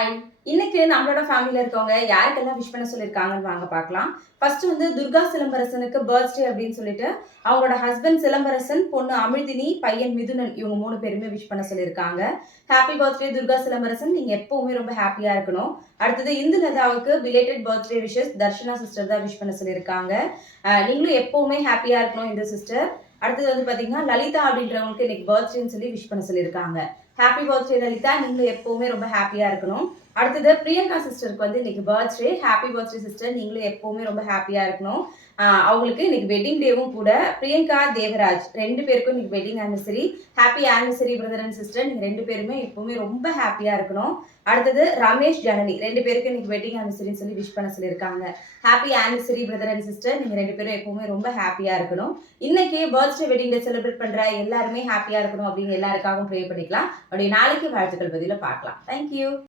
Hi. இன்னைக்கு நம்மளோட ஃபேமிலில இருக்கவங்க யாருக்கெல்லாம் விஷ் பண்ண சொல்லியிருக்காங்கன்னு வாங்க பார்க்கலாம். ஃபர்ஸ்ட் வந்து துர்கா சிலம்பரசனுக்கு பர்த்டே அப்படின்னு சொல்லிட்டு, அவங்களோட ஹஸ்பண்ட் சிலம்பரசன், பொண்ணு அமிழ்தினி, பையன் மிதுனன் இவங்க 3 பேருமே விஷ் பண்ண சொல்லியிருக்காங்க. Happy birthday Durga Silambarasan. நீங்க எப்பவுமே ரொம்ப ஹேப்பியா இருக்கணும். அடுத்தது இந்துலதாவுக்கு belated birthday wishes Darshana sister தான் விஷ் பண்ண சொல்லியிருக்காங்க. நீங்களும் எப்பவுமே ஹேப்பியா இருக்கணும் இந்து சிஸ்டர். அடுத்தது வந்து பார்த்தீங்கன்னா, லலிதா அப்படின்றவங்களுக்கு இன்னைக்கு பர்த்டேன்னு சொல்லி விஷ் பண்ண சொல்லியிருக்காங்க. Happy birthday Lalitha. நீங்களும் எப்பவுமே ரொம்ப ஹேப்பியா இருக்கணும். அடுத்தது பிரியங்கா சிஸ்டருக்கு வந்து இன்னைக்கு பர்த்டே. Happy birthday sister. நீங்களும் எப்பவுமே ரொம்ப ஹேப்பியா இருக்கணும். அவங்களுக்கு இன்னைக்கு வெட்டிங் டேவும் கூட. பிரியங்கா தேவராஜ் 2 பேருக்கும் இன்னைக்கு wedding anniversary. Happy anniversary brother and sister. நீங்க 2 பேருமே எப்பவுமே ரொம்ப ஹேப்பியா இருக்கணும். அடுத்தது ரமேஷ் ஜனனி 2 பேருக்கு இன்னைக்கு வெட்டிங் ஆனிவர்சரின்னு சொல்லி விஷ் பண்ண சொல்லியிருக்காங்க. Happy anniversary brother and sister. நீங்க 2 பேரும் எப்பவுமே ரொம்ப ஹேப்பியா இருக்கணும். இன்னைக்கு பர்த்டே வெட்டிங் டே செலிப்ரேட் பண்ற எல்லாருமே ஹேப்பியா இருக்கணும் அப்படின்னு எல்லாருக்காகவும் ப்ரே பண்ணிக்கலாம். அப்படி நாளைக்கு வாழ்த்துக்கள் பதில பார்க்கலாம். தேங்க்யூ.